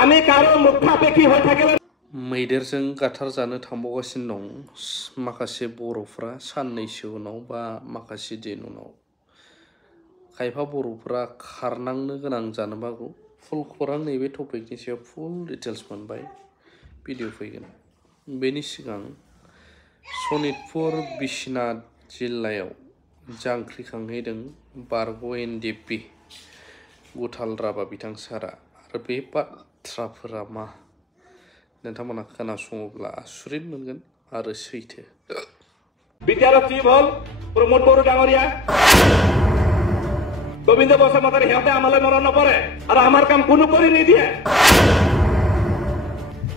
আমি কারো মুখাপেক্ষি হয়ে থাকিলে मैदेरजों गाथार जानो थांबावगासिनो दं माखासे बर'फ्रा साननैसो उनाव बा माखासे दिन उनाव खायफा बर'फ्रा खारनांनो गोनां जानोबो हागौ फुल खौरां नैबे टपिकनि सायाव फुल डिटेल्स मोनबाय भिडिअ फैगोन बेनि सिगां सनितपुर बिश्वनाथ जिल्लायाव जांख्रिखांहैदों बारग' एनडिएफबि गुथाल राभा बिथां सारा आरो बे बाथ्राफोरा मा नोंथांमोना खोनासङोब्ला आसुरित मोनगोन आरो सैथो বিটিআর চিফ হল প্রমোদ বড় ডাঙরিয়া গোবিন্দ বসুমতারি হেতে আমলে মরণ নপরে আর আমার কাম কোনো কৰি নিদিয়ে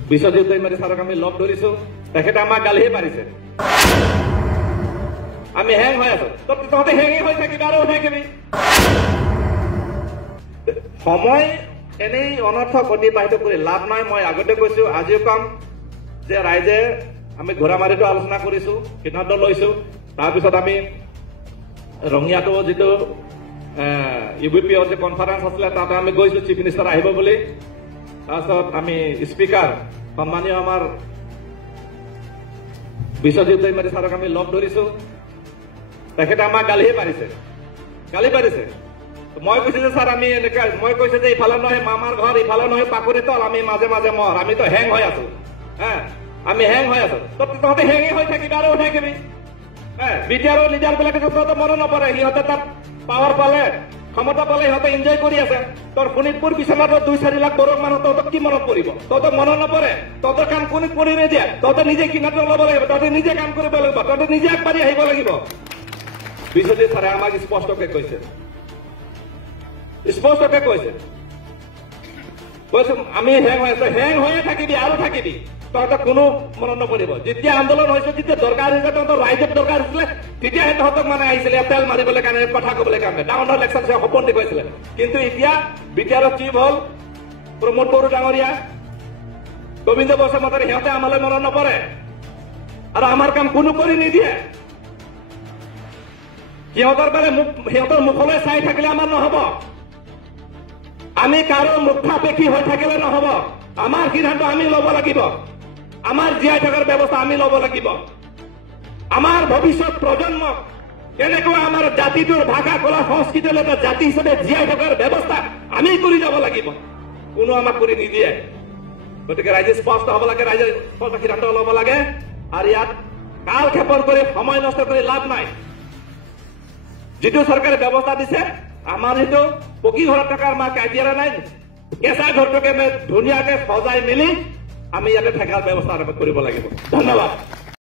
বিশ্বজিৎ দৈমাৰী সাৰক আমি লগ ধৰিছো তেখেতে আমাক গালিহে পাৰিছে আমি হেং হৈ আছো তহঁতে হেঙে হৈ থাকিবি আৰু থাকিবি সময় এনেই অনৰ্থক অতিবাহিত কৰি লাভ নাই মই আগতে কৈছো আজিও কম যে ৰাইজে আমি ঘোঁৰামাৰীটো আলোচনা কৰিছো সিদ্ধান্ত লৈছো তাৰপিছত আমি ৰঙিয়াটো যিটো ইউবিপিৰ যে কনফাৰেন্স আছিলে তাতে আমি গৈছো চিফ মিনিষ্টাৰ আহিব বুলি তাৰপিছত আমি স্পিকাৰ সন্মানীয় আমাৰ বিশ্বজিৎ দৈমাৰী ছাৰক আমি লগ ধৰিছো তেখেতে আমাক গালিহে পাৰিছে মই কৈছো যে স্যাৰ আমি এনেকা মই কৈছো যে ইফালে নহয় মামাৰ ঘৰ ইফালে নহয় পাকুৰি তল আমি মাজে মাজে মৰ আমি তো হেং হৈ আছো হ্যাঁ আমি হেং হৈ আছো তহঁতে হেঙে হৈ থাকিবি আৰু থাকিবি হ্যাঁ বিটিআৰৰ লিডাৰ বিলাকে তো মৰণ নপৰে সিহঁতে তাত পাৱাৰ পালে ক্ষমতা পালে সিহঁতে এনজয় কৰি আছে তোৰ শোণিতপুৰ বিছনাত 2-4 লাখ বড়ো মানুহ তহঁতক কি মনত পৰিব তহঁতক মনত নপৰে তহঁতৰ কাম কোনে কৰি নিদিয়ে তহঁতে নিজে কিনাটো ল'ব লাগিব তহঁতে নিজে কাম কৰিব লাগিব তহঁতে নিজে আগবাঢ়ি আহিব লাগিব বিশ্বজিৎ ছাৰে আমাক স্পষ্টকৈ কৈছে স্পষ্টকে কৈছে আমি হেং হৈ আছো হেং হৈয়ে থাকিবি আৰু থাকিবি তহঁতক কোনো মনত নপৰিব যেতিয়া আন্দোলন হৈছে যেতিয়া দৰকাৰ হৈছে তহঁতৰ ৰাইজক দৰকাৰ হৈছিলে তেতিয়াহে তহঁতক মানে আহিছিলে তেল মাৰিবলৈ কাৰণে কথা ক'বলৈ কাৰণে ডাঙৰ ডাঙৰ লেকচাৰ সপোন দেখুৱাইছিলে কিন্তু এতিয়া বিটিআৰৰ চিফ হল প্ৰমোদ বড়ো ডাঙৰীয়া গোবিন্দ বসুমতাৰী সিহঁতে আমালৈ মনত নপৰে আৰু আমাৰ কাম কোনো কৰি নিদিয়ে সিহঁতৰ মুখলৈ চাই থাকিলে আমাৰ নহব আমি কারো মুখাপেক্ষি হয়ে থাকিলে নহব আমার সিদ্ধান্ত আমি লব লাগিব আমার জীয়াই থাকার ব্যবস্থা আমি লব লাগিব আমার ভবিষ্যৎ প্রজন্মক কেনেকৈ আমার জাতিটোৰ ভাষা কলা সংস্কৃতিৰ এটা জাতি হিচাপে জীয়াই থাকাৰ ব্যবস্থা আমি কৰি যাব লাগিব কোনো আমাক কৰি নিদিয়ে গতিকে ৰাইজে স্পষ্ট হব লাগে ৰাইজে স্পষ্ট সিদ্ধান্ত লব লাগে আৰু ইয়াত কাল ক্ষেপণ কৰি সময় নষ্ট কৰি লাভ নাই যিটো চৰকাৰে ব্যৱস্থা দিছে আমাৰ সেইটো পকী ঘৰত থকাৰ মা কাজিয়া নাই কেঁচা ঘৰটোকে ধুনীয়াকে সজাই মেলি আমি ইয়াতে থকাৰ ব্যৱস্থা কৰিব লাগিব ধন্যবাদ